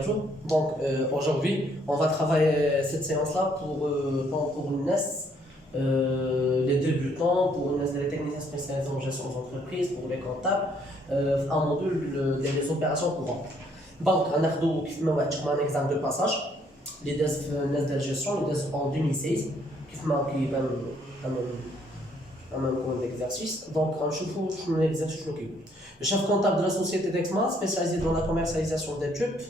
Bienvenue. Donc aujourd'hui, on va travailler cette séance-là pour les débutants, pour les techniciens spécialisés en gestion d'entreprise, pour les comptables, un module des opérations courantes. Donc, on a un exemple de passage, les tests de gestion, les tests en 2016, qui font un cours d'exercice. Donc, on va l'exercice. Le chef comptable de la société d'Exma, spécialisé dans la commercialisation des tubes,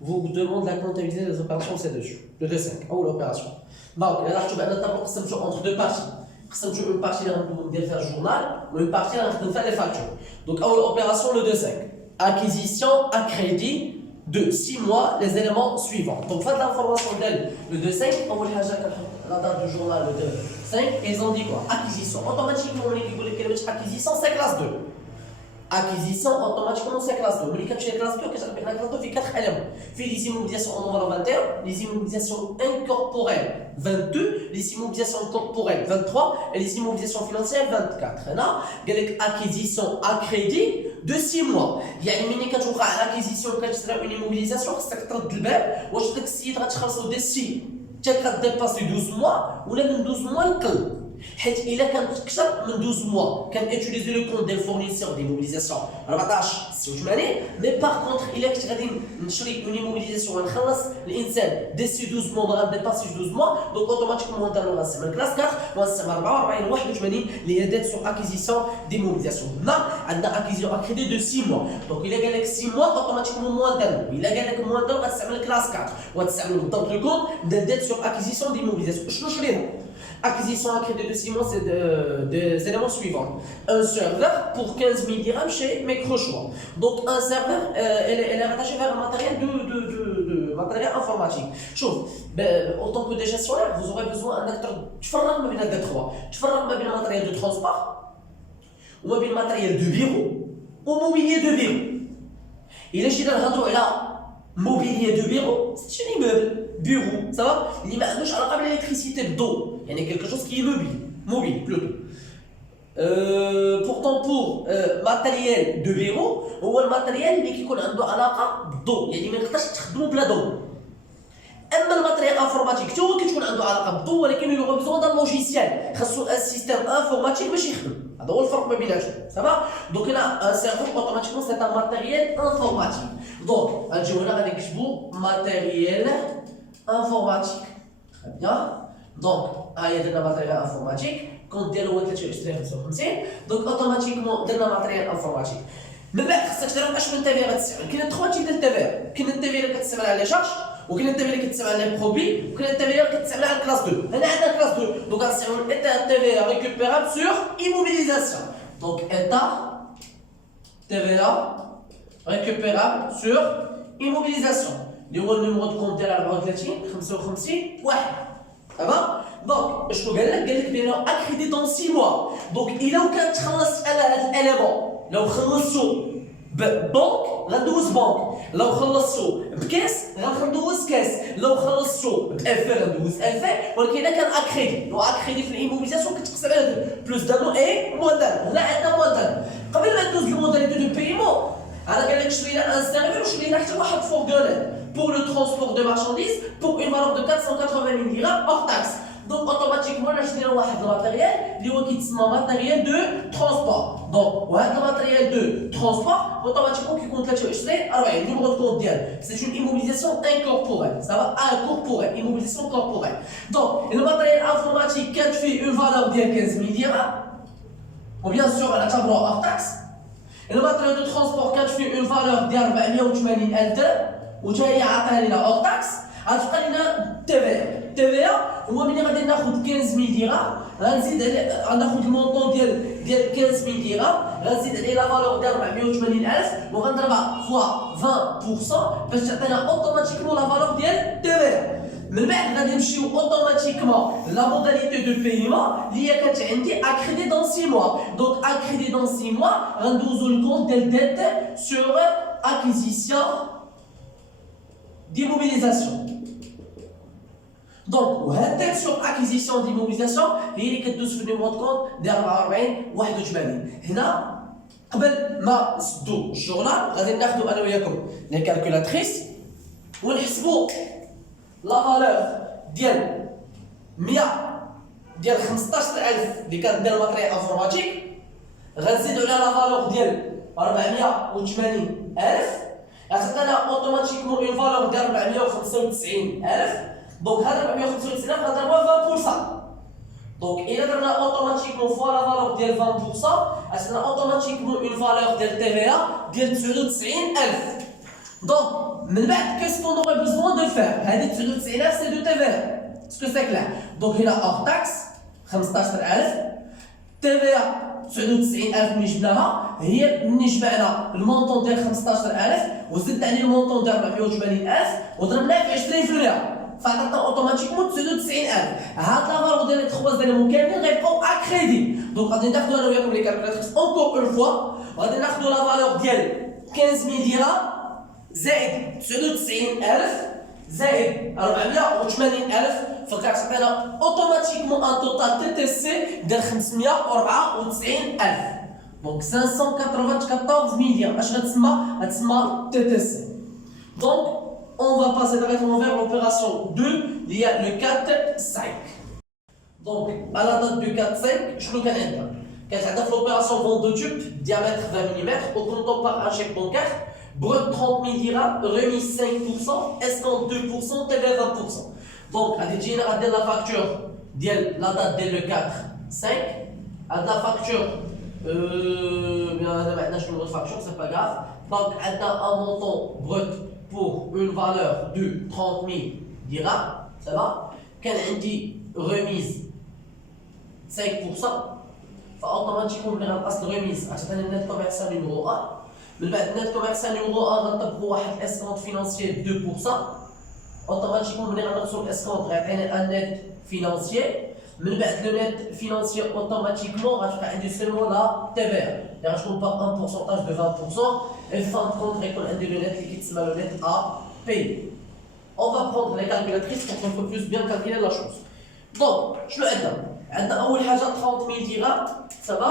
vous demande la comptabilité des opérations C2, le D5, ou l'opération. Donc, là, tu vas d'abord entre deux parties. Une partie de faire le journal, ou une partie de faire les factures. Donc, l'opération, le D5. Acquisition à crédit de 6 mois, les éléments suivants. Donc, faites l'information d'elle, le D5, on va la date du journal, le D5, ils ont dit quoi? Acquisition. Automatiquement, on dit acquisition, c'est classe 2. Acquisition, automatiquement, c'est classe 2. Mais quand tu es classe 2, la classe 2 fait 4 éléments. Fait les immobilisations en nombre 21, les immobilisations incorporelles 22, les immobilisations corporelles 23 et les immobilisations financières 24. Là, il y a acquisition à crédit de 6 mois. Il y a quand tu as l'acquisition, quand tu as une immobilisation, c'est que tu as le bébé, ou tu as essayé de faire des 6. Tu as dépassé 12 mois, ou là, 12 mois, حيت الا كانت اكثر من 12 mois كان utiliser le compte des fournisseurs d'immobilisation 14 86 مي باغ كونطخ الا كنت غادي نشري اون immobilisation ونخلص الانسان ديسي 12 mois ما غاديباسيش 12 mois دونك اوتوماتيكمون ندير غنستعمل كلاس 4 ونستعمل 44 81 اللي هي ديت سور اكيزيسيون ديموبيليزاسيون. هنا عندنا اكيزيسيون اكريدي دو 6 mois دونك الا قال لك 6 mois اوتوماتيكمون موان دان الا قال لك موان دان غتستعمل كلاس 4 وتستعمل بالضبط لو كونت ديت سور اكيزيسيون ديموبيليزاسيون. شنو شرينا؟ Acquisition à crédit de 6 mois, c'est des éléments suivants. Un serveur pour 15 000 dirhams chez Microchoix. Donc un serveur, elle est rattachée vers un matériel de matériel informatique. Chauffe, en tant que des gestionnaires, vous aurez besoin d'un acteur. Tu feras un matériel de 3. Tu feras un matériel de transport, ou un matériel de bureau, ou mobilier de bureau. Il est chez là, mobilier de bureau, c'est un immeuble, bureau, ça va? Il n'y a pas l'électricité d'eau. Il y a quelque chose qui est mobile plutôt. Pourtant pour matériel de bureau, هو الماتريال اللي كيكون عنده علاقه بالضوء، يعني ما يقدرش تخدمو بلا ضوء. اما الماتريال انفورماتيك حتى هو كتكون عنده علاقه بالضوء ولكن يلوغ بيزون دان لوجيسيال، خاصو ان سيستيم انفورماتيك باش يخدم. هذا هو الفرق ما بيناتهم، صافا؟ دونك هنا ان سيرفور اوتوماتيكمون سي ان ماتريال انفورماتيك. دونك غنجيو هنا غادي نكتبو ماتريال انفورماتيك. Très bien. Donc, il y a des matériels informatiques. Quand on a 23 donc automatiquement, il y a des matériels informatiques. Mais خاصك تعرف اش من تيفير غتستعمل. كاين 3 تيب ديال التيفير. كاين التيفير اللي كتستعمل على لي شارج، وكاين التيفير اللي كتستعمل على لي برودوي، وكاين التيفير اللي كتستعمل على كلاس 2. هنا عندنا كلاس 2. دونك غنستعملوا état TVA récupérable sur immobilisation. Donc état TVA récupérable sur immobilisation. اللي هو النيميرو دو كونت ديال 34 55 1. Ça va? Donc, je قال لك بانه اكريدي دون 6 mois. دونك الا كان تخلص على هذا الاليمون، لو خلصتو ببنك غندوز بنك، لو خلصتو بكاس غندوز كاس، لو خلصتو بافي غندوز افي، ولكن الا كان اكريدي، لو اكريدي في الايموبيليزاسيون كتقسم على بلوس دانو اي موان دان. هنا عندنا موان دان. قبل ما ندوز الموداليتي دو بايمون، انا قال لك شرينا ان سيرفر وشرينا حتى واحد فورغونيت pour le transport de marchandises pour une valeur de 480 000 dirhams hors taxe. Donc automatiquement, là, je dirais un matériel qui est un matériel de transport. Donc, un matériel de transport, automatiquement, qui compte là-dessus. Je sais, alors, le numéro de compte d'IA, c'est une immobilisation incorporelle. Ça va? Incorporelle, immobilisation corporelle. Donc, le matériel informatique, quand tu fais une valeur de 15 000 dirhams, ou bien sûr, la table hors taxe. Et le matériel de transport, quand tu fais une valeur de 480 000 dirhams, وجاي عطاها لنا اور تاكس، غتبقى لنا TVA هو ملي غادي ناخذ 15000 درهم غنزيد غناخذ المونطون ديال 15000 درهم غنزيد عليه لا فالور ديال 480000 وغنضربها فوا 20% باش تعطينا اوتوماتيكمون لا فالور ديال TVA. من بعد غادي نمشيو اوتوماتيكمون لا موداليتي دو بايمون اللي هي كانت عندي اكريدي دون 6 mois. دونك اكريدي دون 6 mois غندوزو الكونت ديال ديت سور اكيزيسيون d'immobilisation. Donc, وهاد sur acquisition d'immobilisation هي اللي كدوز في النيميرو دو كونت ديال 44 81. هنا قبل ما نسدو الجورنال غادي ناخدو انا وياكم لي كالكولاتريس ونحسبوا لا فالور ديال 100 ديال 15000 اللي كانت ديال الماتريال انفورماتيك، غنزيدوا على لا فالور ديال 480000 غتعطينا اوتوماتيكمون اون فالور ديال 495000. دونك هاد 495000 غنضربوها 20%. دونك إلا درنا اوتوماتيكمون فوا لا فالور ديال 20% غتعطينا اوتوماتيكمون اون فالور ديال تي في ا ديال 99000. دونك من بعد كيسكو نوغي بوزوان دو فير هادي 99000 سي دو تي في ا اسكو سي كلير. دونك هنا اوغ تاكس 15000 تي في ا 99000 ملي جبناها هي ملي جمعنا المونطون ديال 15000 وزدنا عليه المونطون ديال 480000 وضربناه في 20% فعطاتنا اوتوماتيكمون 99000. هاد لا فالور ديال لي تخوا زالهم كاملين غيبقاو ا كريدي. دونك غادي ناخذوا انا وياكم لي كالكولاتريس اونكور اون فوا وغادي ناخذوا لا فالور ديال 15000 درهم زائد 99000 زائد 480000 فكتعطينا اوتوماتيكمون ان توتال تي تي سي ديال 594000. دونك 594 مليون اش غتسمى؟ غتسمى تي تي سي. دونك on va passer directement vers l'opération 2 il y a le 4-5. Donc à la date du 4-5 شنو كان عندنا؟ كانت عندنا في l'opération vente de tube diamètre 20 mm au comptant par un chèque bancaire brut 30 000 dirhams remise 5% escompte 2% TVA 20%. Donc غادي تجينا غادي la facture ديال la date ديال le 4-5 هاد la facture هذا ما عندناش numéro de facture c'est pas grave. Donc عندنا un montant brut pour une valeur de 30 000 dirhams, ça va? Quand on dit remise 5%, automatiquement on passe la remise à le net commercial numéro 1. Mais le net commercial numéro 1 on a un escompte financier de 2%. Automatiquement on a sur l'escompte un net financier. Mais le net financier automatiquement on a seulement la TVA. Je compare un pourcentage de 20%. Et fin de compte, on a le net liquide, c'est le net à payer. On va prendre les calculatrices pour qu'on puisse bien calculer la chose. Donc, je le aide. On a 30 000 dirhams, ça va?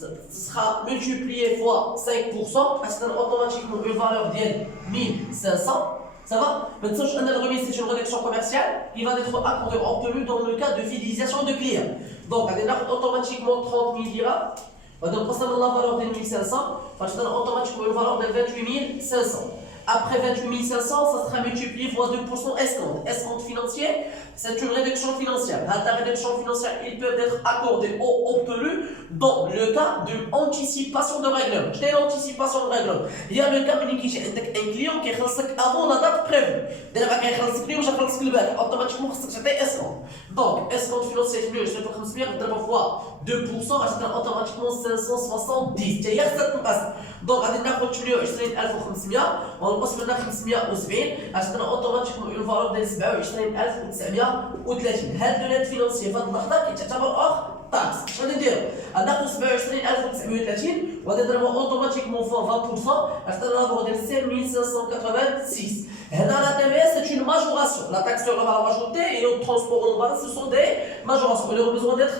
Ça sera multiplié fois 5%, c'est automatiquement une valeur de 1500. Ça va? Maintenant, je le remise, c'est une réduction commerciale qui va être accordée obtenue dans le cas de fidélisation de clients. Donc, on a automatiquement 30 000 dirhams. Donc, concernant la valeur de 1500, ça donne automatiquement une valeur de 28 500. Après 28 500, ça sera multiplié fois 2% escompte. Escompte financier, c'est une réduction financière. La réduction financière, ils peuvent être accordés ou obtenus dans le cas d'une anticipation de règlement. Je dis l'anticipation de règlement. Il y a le cas où il y a un client qui est avant la date prévue. Dès que il y a un client, automatiquement, c'est un escompte. Donc, escompte financier, je vais faire 500 fois 2%, c'est automatiquement 570. C'est-à-dire que ça passe. Donc, on a multiplié 20500, on passe maintenant 570, c'est automatiquement une valeur de 27930. هذا النت فينانسي في هذه اللحظه كيتعتبر اخ طاكس. اش غادي نديرو؟ غناخذ 27930 وغادي نضربو اوتوماتيكمون فوا 20% غتعطينا لا فالور ديال 5586. هنا لا تي في اس سي اون ماجوراسيون. La taxe sur la valeur ajoutée et le transport urbain ce sont des majorations. Il y aura besoin d'être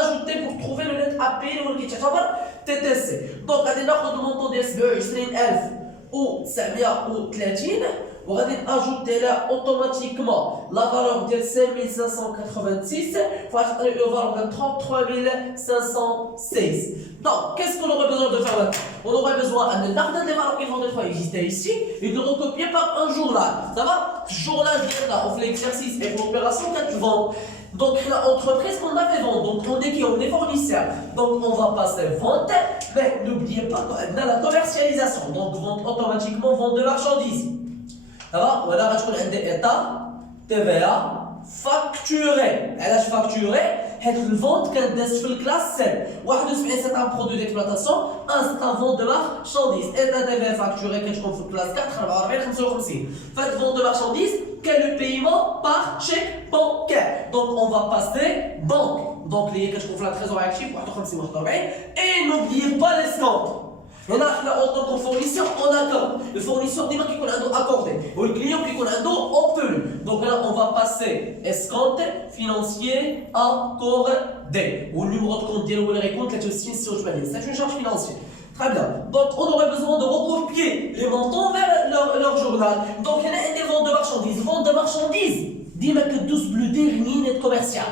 ajouté pour trouver le net à payer اللي كيتعتبر تي تي سي. دونك غادي ناخذ المونطون ديال 27930 وغادي ناجوتي لها اوتوماتيكمون لا فالور ديال 5586 فغتعطيني اون فالور ديال 33516. Donc, qu'est-ce qu'on aurait besoin de faire maintenant? On aurait besoin de l'arbre des valeurs qui vont être exister ici et de le recopier par un journal. Ça va? Ce journal, là, on fait l'exercice et l'opération 4 ventes. Donc, l'entreprise qu'on avait vente, donc on est qui? On est fournisseur. Donc, on va passer vente, mais n'oubliez pas qu'on a la commercialisation. Donc, vente automatiquement, vente de marchandises. Ça va? Voilà, je connais des états, TVA, facturé. Elle a facturé. La vente qu'elle laisse sur le classe 7. C'est un produit d'exploitation, c'est un vente de marchandises. Et la TVA facturé, qu'elle compte sur classe 4, faites vente de marchandises, quel est le paiement par chèque bancaire. Donc on va passer banque. Donc les que je compte la trésorerie active, et n'oubliez pas l'escompte. On a en tant que fournisseur, on accorde. Le fournisseur dit qu'il a accordé. Ou le client qui a obtenu. Donc là, on va passer escompte financier accordé. Ou le numéro de compte, ou le récompte, c'est une charge financière. Très bien. Donc, on aurait besoin de recopier les montants vers leur journal. Donc, il y a des ventes de marchandises. Vente de marchandises, dis-moi que tous le dernier net commercial.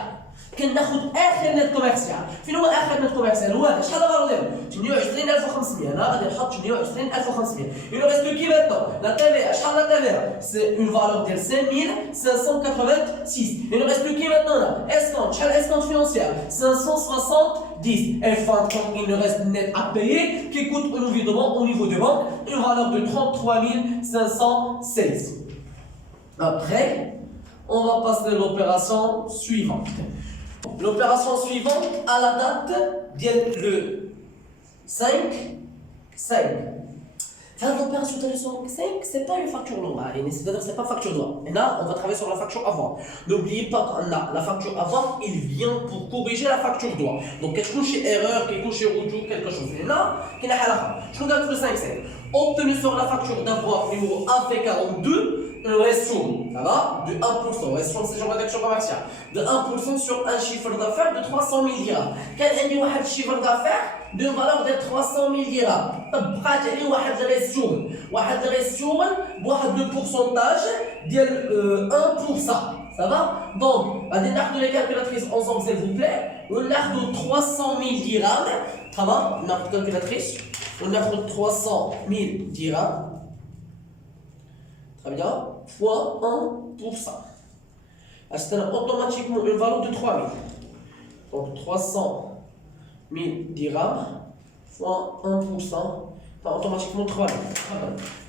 كناخذ اخر نت كوميرسيال. فين هو اخر نت كوميرسيال؟ هو هذا. شحال غنضيف؟ 28500. انا غادي نحط 28500. Il reste qui maintenant? La TVA. شحال la TVA? C'est une valeur de 5586. Il ne reste qui maintenant là? Escompte. شحال escompte financière? 570. Et fin de compte, il ne reste net à payer qui coûte au niveau de banque une valeur de 33 516. Après, on va passer à l'opération suivante. L'opération suivante à la date le 5. L'opération de 5, c'est pas une facture normale, c'est-à-dire c'est pas facture droit. Et là, on va travailler sur la facture avant. N'oubliez pas qu'on a la facture avant, il vient pour corriger la facture droit. Donc, quelque chose chez erreur, quelque chose chez retour, quelque chose. Et là, je regarde le 5. Obtenu sur la facture d'avoir numéro AV42, le ratio, ça va, de 1%, ratio c'est une rédaction commerciale, de 1% sur un chiffre d'affaires de 300 000 dirhams. Quel est le chiffre d'affaires de valeur de 300 000 dirhams? بقات عليه واحد الريسيون بواحد لو pourcentage ديال 1%. Ça va? Donc, غادي ناخذوا les calculatrices ensemble s'il vous plaît. وناخذوا 300 000 dirhams. Ça va? ناخذ calculatrice. وناخذ 300 000 dirhams. Très bien. Fois 1%. C'est automatiquement une valeur de 3000. Donc 300 000 dirhams fois 1%. Automatiquement 3000.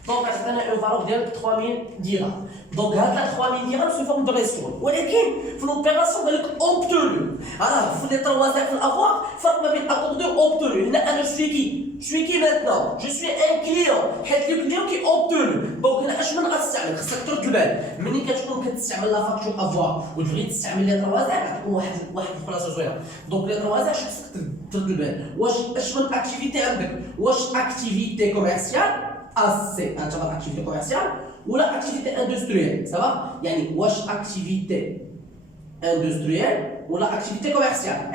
Donc c'est une valeur de 3000 dirhams. Donc 3000 dirhams sous forme de ratio. ولكن في l'opération قال لك obtenu. Alors vous les trois في l'avoir, فرق ما بين accordé et obtenu. هنا انا je suis qui maintenant? Je suis un client. حيت le client qui obtenu. Donc هنا اش من غتستعمل؟ خصك ترد البال. ملي كتكون كتستعمل لا فاكتور افوار وتبغي تستعمل لي trois غتكون واحد الخلاصه زوينه. دونك لي trois خصك ترد البال. واش اش من اكتيفيتي عندك؟ واش اكتيفيتي كوميرسيال؟ c'est un travail activité commerciale ou l'activité industrielle, ça va? Yani, واش activité industrielle ou l'activité commerciale.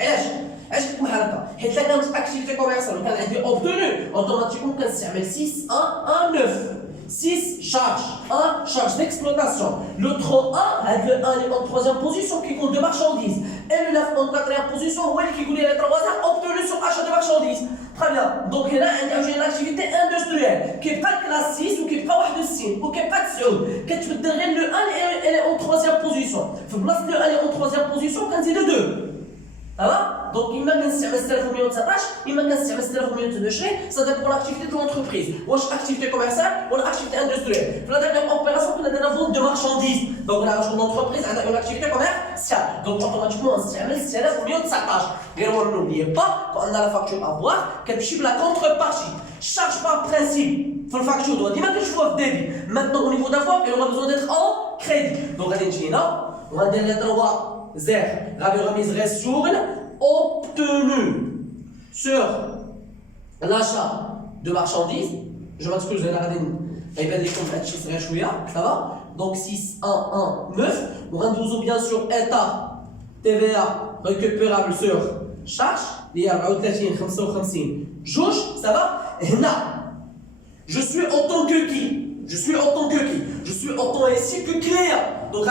علاش كتكون بحال هكا؟ حيت إلا كانت activité commerciale وكان عندي obtenu automatiquement كنستعمل 6 1 9. 6 charges, 1 charge d'exploitation. L'autre 1, le 1 est en troisième position qui compte de marchandises. Et le 9 en quatrième position, où est qui compte les trois obtenus sur achat de marchandises. Très bien. Donc là, j'ai une activité industrielle qui n'est pas classe 6 ou qui n'est pas 1 de 6 ou qui n'est pas de 6. Quand tu veux le 1 elle est en troisième position. Il faut que le 1 est en troisième position quand c'est le 2. Ça va? Donc, il m'a كنستعمل 6119, il m'a كنستعمل 6122, ça dépend pour l'activité de l'entreprise. واش activité commerciale ou l'activité industrielle. Pour la dernière opération, on a de la vente de marchandises. Donc, là, l'entreprise a une activité commerciale. Donc, automatiquement, on s'amène 6119. Mais n'oubliez pas qu'on a la facture à voir, qu'elle chiffre la contrepartie. Charge par principe. Pour la facture, on doit dire que je vois débit. Maintenant, au niveau d'avoir, il aura besoin d'être en crédit. Donc, on va dire là, on va dire les trois. Zéro, la remise reste obtenue sur l'achat de marchandises. Je m'excuse, ça va? Donc 6, 1, 1, 9. On rentre bien sûr état TVA récupérable sur charge. Il y a 55, juge, ça va? Et là, je suis en tant que qui? Je suis en tant ici que client. Donc,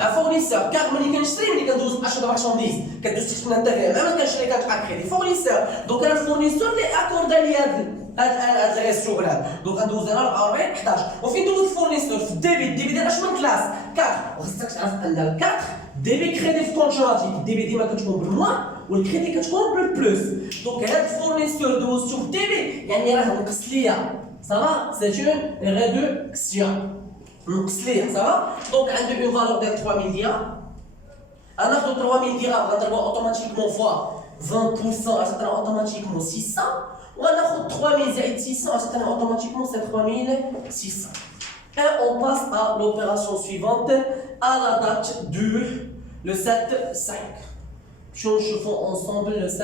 un fournisseur, car ملي كنشري ملي كندوز achat de marchandises كدوز تشري من التبع ما كنشري كنتبع كريدي فورنيسور. دونك انا الفورنيسور اللي اكوردا لي هاد الريسيو هذا. دونك غندوز انا 44 11 وفين دوز الفورنيسور في الديبي ديال اش من كلاس 4. وخصك تعرف ان ال 4 ديبي كريدي في كونت جراتيك. الديبي ديما كتكون بالموا والكريدي كتكون بالبلوس. دونك هاد الفورنيسور دوزتو في الديبي يعني راه نقص ليا. Ça va? C'est une réduction. Ça va? Donc, on a une valeur de 3000 dirhams. On a 3000 dirhams, on a automatiquement fois 20%, c'est automatiquement 600. On a 3600, c'est automatiquement 3600. Et on passe à l'opération suivante, à la date du le 7-5. Puis on chauffe ensemble le 7-5.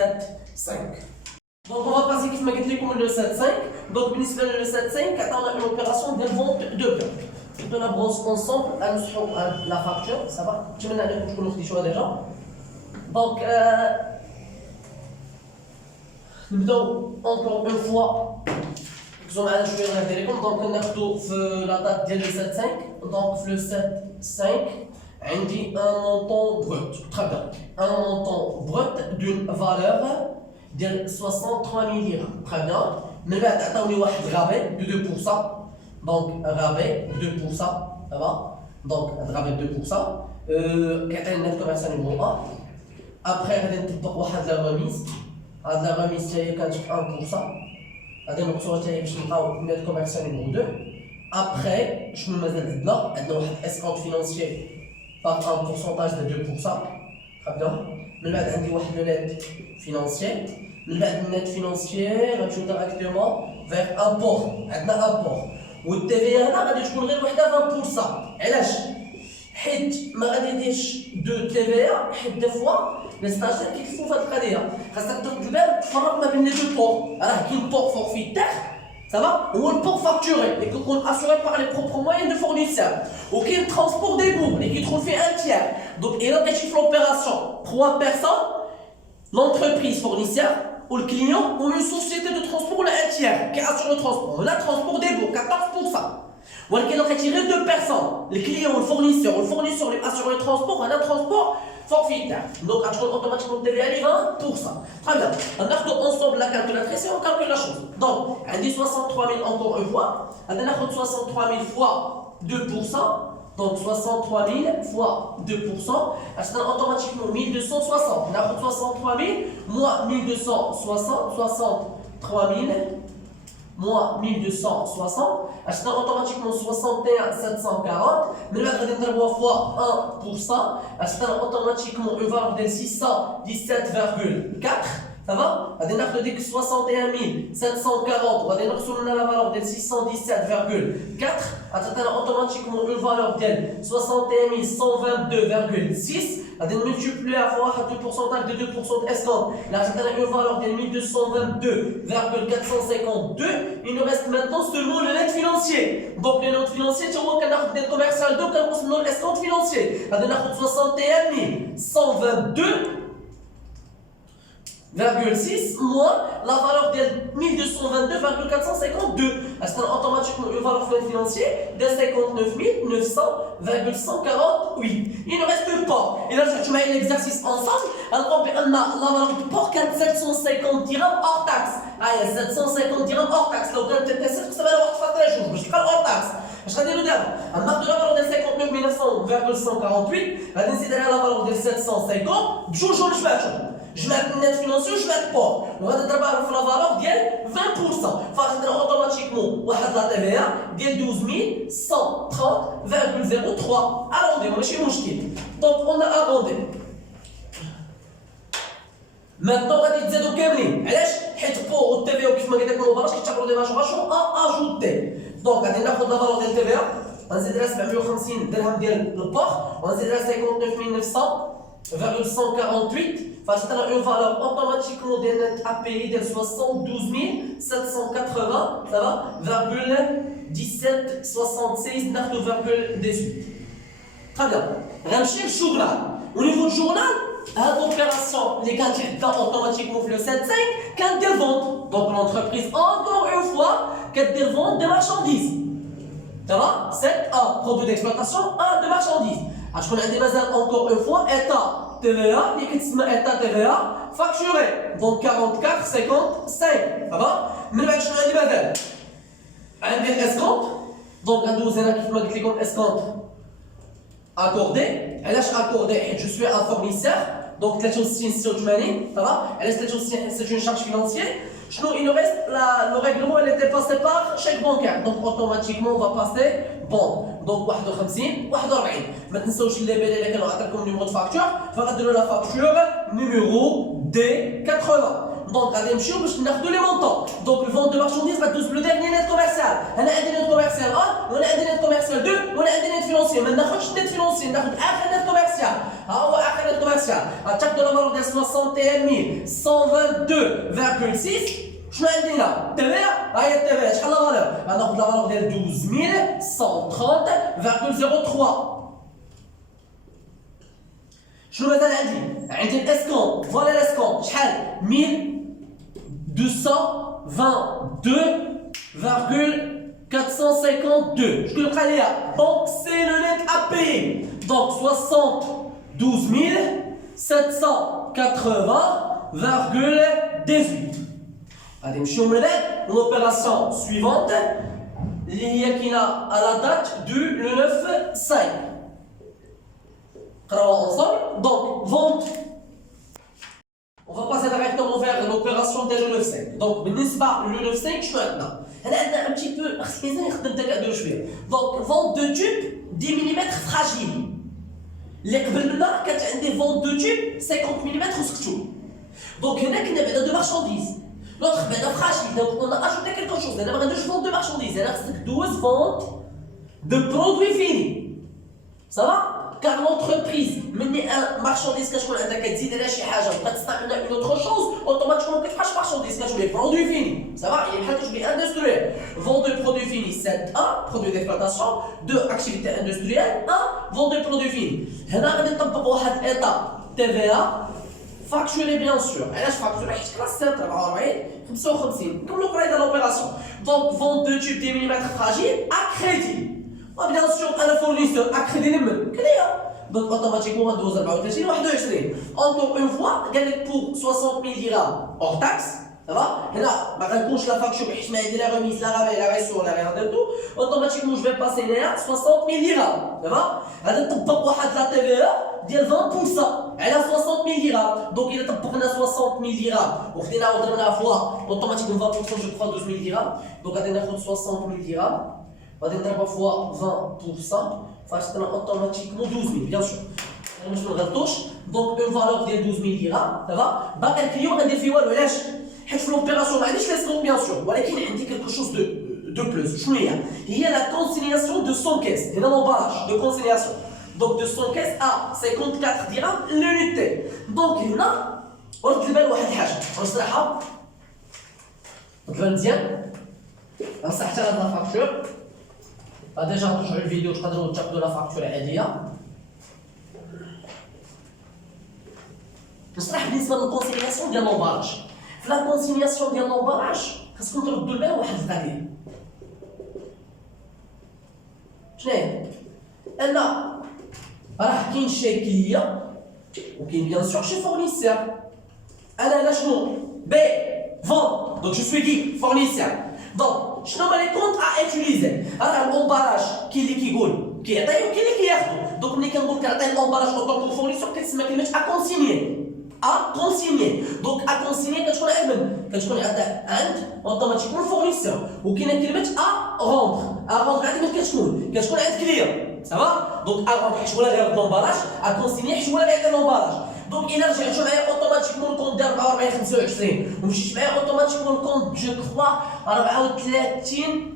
Donc on va passer qui m'a dit comme le 7-5. Donc le 7-5, on a une opération de vente de biens. On la brosse ensemble, la facture, ça va? Tu m'en as dit que je déjà. Donc نبداو encore une fois ركزوا معنا شويه الله يهدي لكم. دونك ناخذوا في لا دات ديال لو 7 5. دونك في لو 7 5 عندي ان مونطون بروت. تري بيان. ان مونطون بروت دون فالور ديال 63000 درهم. تري بيان. من بعد عطاوني واحد غابي دو 2%. دونك غابي دو 2%. صافا. دونك غابي دو 2%. كيعطيني نيت كوميرسيال نيميرو 1. ابخي غادي نطبق واحد لا ريميز. هاد لا ريميز حتى هي كانت 1%. غادي نقصوها حتى هي باش نلقاو نيت كوميرسيال نيميرو 2. ابخي شنو مازال عندنا؟ عندنا واحد اسكونت فينانسيي باغ ان بورسونتاج دو 2%. تري بيان. من بعد عندي واحد لو نيت فينانسيي. من بعد النيت فينانسيي غنمشيو ديريكتومون فيغ ابور. عندنا ابور والتي في هنا غادي تكون غير وحده 20%. علاش؟ حيت ما غادي يديرش دو تي في حيت دي فوا لي ستاجير كيكتبوا في هاد القضيه. خاصك تبان تفرق ما بين لي دو بور. راه كاين بور فورفيتير صافا هو البور فاكتوري اللي كيكون اسوري باغ لي بروبر موين دو فورنيسور. وكاين ترونسبور دي بو اللي كيدخل فيه ان تيير. دونك الا لقيتي في لوبيراسيون 3 بيرسون لونتربريز فورنيسور ou le client ou une société de transport ou un tiers qui assure le transport. On a transport des baux, 14%. Ou alors qu'il y a deux personnes, le client ou le fournisseur lui assure le transport, on a un transport forfaitaire. Donc, automatiquement, le TVA est 20%. Très bien. On a ensemble la calculatrice et on calcule la chose. Donc, on dit 63 000 encore une fois. On a 63 000 fois 2%. Donc 63 000 fois 2%, c'est automatiquement 1260. On a 63 000 moins 1260, 63 000 moins 1260, c'est automatiquement 61 740. Mais là, on va dire fois 1%, c'est automatiquement une valeur de 617,4. Ça va? On va dire 61 740, on va dire la valeur de 617,4. On va automatiquement une valeur de 61 122,6. On va multiplier à fois le pourcentage de 2% d'escompte. Là, on a une valeur de 1222,452. Il nous reste maintenant seulement le net financier. Donc, le net financier, c'est qu'on a un net commercial, donc on a l'escompte financier. On a 61 122,6 moins la valeur de 1222,452. C'est automatiquement une valeur financière de 59 900,148. Il ne reste pas. Et là, je mets l'exercice ensemble. Alors, on a la valeur du port 750 dirhams hors taxe. Ah, il y a 750 dirhams hors taxe. Donc, on a peut-être ça va avoir fait la chose. Je parle hors taxe. Je vais dire le dernier. On a de la valeur de 59 900,148. On a décidé la valeur de 750. Je je mets le net financier, je mets le port. On va travailler avec la valeur de 20%. Enfin, automatiquement, on va la TVA de 12 130,03. Arrondez, on est chez. Donc, on a arrondé. Maintenant, on va dire que كاملين. علاش؟ حيت pour التي في كيف ما قلت لكم مباشر كيتعبروا دي ماجوراسيون اجوتي. دونك غادي ناخذ لا فالور ديال التي في غنزيد لها 750 درهم ديال البور وغنزيد لها 59 900,148. Enfin, c'est une valeur automatiquement des nets à payer de 72 780, ça va, 1776, 9,18. Très bien. Ramcher le journal. Au niveau du journal, l'opération, les quantités automatiquement le 7,5, quand des ventes. Donc l'entreprise, encore une fois, quand des ventes de marchandises. Ça va? 7A, produit d'exploitation, 1 de marchandises. Je connais des bases encore une fois, état TVA, qui est état TVA, facturé. Donc 44, 55. Ça va? Mais je connais des bases. Un des escomptes. Donc un douzaine qui m'a dit comme escompte accordé. Elle a accordé, je suis un fournisseur. Donc c'est une charge financière. Il nous reste, le règlement il était passé par chèque bancaire. Donc automatiquement on va passer bon. Donc 51, 41. Maintenant si vous avez le numéro de facture, il va la facture numéro D80. Donc on va نمشيو باش ناخذوا les montants. Donc le vente de marchandises va tous le dernier net commercial. انا عندي net commercial 1 وانا عندي net commercial 2 وانا عندي net financier. ما ناخذش net financier, ناخذ اخر net commercial. ها هو اخر net commercial. اتاك دو لا فالور ديال 61 122,6. شنو عندي هنا؟ TVA. ها هي التي شحال لا فالور؟ غناخذ لا فالور ديال 12130,03. شنو مازال عندي؟ عندي الاسكونت. فوالا الاسكونت شحال؟ 1260,000 822,452. Je le prends là. Donc c'est le net à payer. Donc 72 780,18. Allez, monsieur Mélène, l'opération suivante, il y a à la date du 9-5. Ensemble. Donc, vente. On va passer directement vers l'opération dès le 9-5. Donc, le 9-5, je suis maintenant. On a un petit peu. Donc, vente de tubes 10 mm fragiles. Les قبل كانت عندي vente de tubes 50 mm وسكتوا. Donc, هنا كنا بعدا de marchandises. L'autre بعدا fragile. Donc, on a ajouté quelque chose. On a pas de vente de marchandises. On a 12 ventes de produits finis. Ça va? Car l'entreprise, mener un marchandise, quand je connais un taquet, si tu as une autre chose, automatiquement, tu fais marchandise, quand je les produits finis. Ça va? Il y a que je vais industriel. Vente de produits finis, c'est 1, produit d'exploitation, 2, activité industrielle, 1, vente de produits finis. Là, on va نطبقوا واحد état TVA, facturé bien sûr. علاش facturé حيت classe 7 44 55 comme le prix de l'opération. Donc, vente de tubes 10 mm fragiles à crédit. Bien sûr, un fournisseur a crédit le client. Donc, automatiquement, on doit 34 21. Encore une fois, pour 60 000 dirhams hors taxe. Ça va? Et là, ma réponse la facture, je mets la remise, la rabais, la réseau, la rien de tout. Automatiquement, je vais passer à 60 000 dirhams. Ça va? هذا طبق واحد la TVA ديال 20% على 60 000 dirhams. Donc, il a طبقنا 60 000 dirhams. وخدينا وضربنا فوا automatiquement 20%, je crois 12 000 dirhams. Donc, غادي ناخذ 60 000 dirhams. غادي نضربها فوا 20%. فاش automatiquement 12 000 bien sûr. باش ما نغلطوش. Donc, une valeur ديال 12 000 dirhams. Ça va? باقي الكليون ما ندير فيه والو. علاش؟ حيت في l'opération ما عنديش ليسكون bien sûr. ولكن عندي quelque chose de plus. شنو هي؟ هي la consignation de 100 caisses. هنا l'emballage de consignation. Donc de 100 caisses à 54 dirhams l'unité. Donc هنا ورد البال واحد الحاجه. نصراحه تبان مزيان. نصح حتى هاد لا فاكتور. ديجا نرجعوا الفيديو تقدروا تاخذوا لا فاكتور عاديه. نصح بالنسبه للكونسينياسيون ديال لومباراج. في لا كونسينياسيون ديال لومباراج خاصكم تردوا البال واحد القضيه. شنو هي؟ ان راه كاين شركيه وكاين بيان سور شي فورنيسور. انا لا شنو؟ بي فون. دونك جو سوي كي فورنيسور. دونك شنو هما لي كونت ا اتيليزي؟ راه الامباراج كاين اللي كيقول كيعطي وكاين اللي كياخذ. دونك ملي كنقول كنعطي الامباراج اوطون كو فورنيسور كتسمى كلمه ا كونسيني. ا كونسيني. دونك ا كونسيني كتكون امن، كتكون عند اوتوماتيكمون فورنيسور. وكاينه كلمه ا روندر. ا روندر عند من كتكون عند كليون. سافا؟ دونك ا روندر حيت ولا غير لومباراج، ا كونسيني حيت ولا غير لومباراج. دونك الا رجعتوا معايا اوتوماتيكمون الكونت ديال 44 25 ومشيت معايا اوتوماتيكمون الكونت جو كخوا 34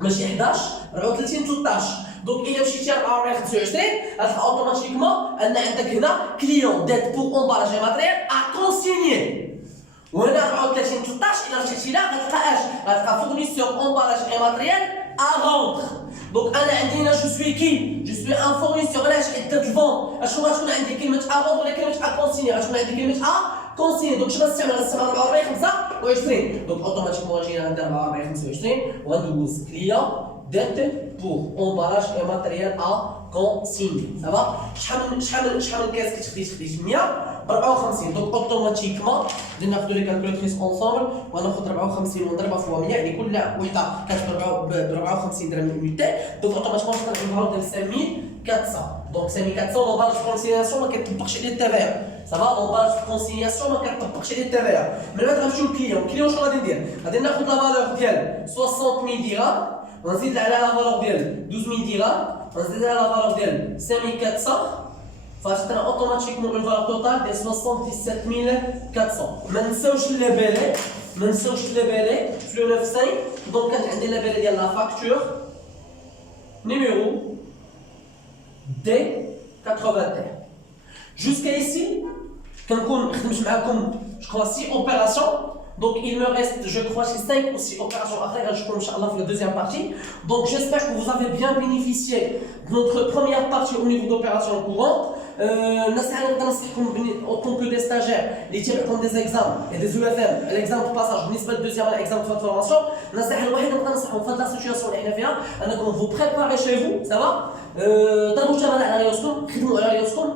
ماشي 11 34 13. دونك الا مشيتي 44 25 غتلقى اوتوماتيكمون ان عندك هنا كليون ديت بور امباراج اي ماتريال ا كونسيني. وهنا 34 13 الا رجعتي لها غتلقى اش؟ غتلقى فورنيسور امباراج اي ماتريال ا روندر. دونك انا عندي هنا جو سوي كي؟ جو سوي ان فورنيسور. علاش؟ حيت درت الفون. اشنو غتكون عندي كلمه ا روندر ولا كلمه ا كونسيني؟ غتكون عندي كلمه ا كونسيني. دونك شنو غنستعمل؟ غنستعمل 44 25. دونك اوتوماتيكمون غنجي غندير 44 25 وغندوز كليون dette pour emballage et matériel à consigner. Ça va? شحال من كاس كتخدي 100 54. دونك اوتوماتيكمون بدنا ناخذوا لي كالكولاتريس اونصومبل وناخذ 54 ونضربها في 100 يعني كل وحده كتضرب ب 54 درهم يونيتي. دونك اوتوماتيكمون نضربوا ديال 5400. دونك 5400 لومباراج كونسينياسيون ما كيطبقش عليه التباع. صافا لومباراج كونسينياسيون ما كيطبقش عليه التباع. من بعد غنمشيو للكليون. الكليون شنو غادي ندير؟ غادي ناخذ لا فالور ديال 60000 درهم ونزيد على لا فالور ديال 12000 درهم ونزيد على لا فالور ديال 5400 فاشترى اوتوماتيكمون اون فالور توتال ديال 77400. ما نساوش اللابالي في لو 95. دونك كانت عندي اللابالي ديال لا فاكتور نيميرو دي 81. جوسكا ايسي كنكون خدمت معاكم جو كخوا 6 اوبيراسيون. Donc il me reste, je crois, 5 ou 6 opérations à faire, Inch'Allah, pour la deuxième partie. Donc j'espère que vous avez bien bénéficié de notre première partie au niveau d'opérations courantes. الناس اللي نقدر ننصحكم اوتون كو دي ستاجير اللي تيبعكم دي زيكزام دي زو اف ام الاكزام دو باساج بالنسبه للدوزيام الاكزام دو فورماسيون. النصيحه الوحيده اللي نقدر ننصحكم في هذه لا سيتوياسيون اللي حنا فيها انكم فو بريباري شي فو سافا. ضربوا تمارين على ريوسكم، خدموا على ريوسكم،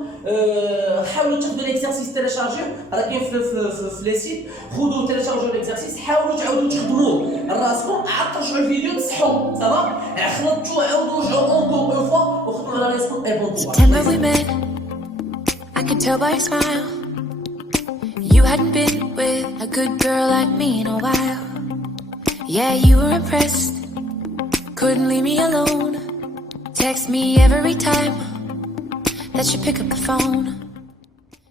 حاولوا تاخذوا ليكزارسيس تيليشارجيو راه كاين في لي سيت، خذوا تيليشارجيو ليكزارسيس، حاولوا تعاودوا تخدموه راسكم، عاد ترجعوا الفيديو تصحوا سافا، خلطوا عاودوا رجعوا اونكور اون فوا وخدموا على ريوسكم. اي بون كوراج. I could tell by your smile you hadn't been with a good girl like me in a while. Yeah, you were impressed, couldn't leave me alone. Text me every time that you pick up the phone.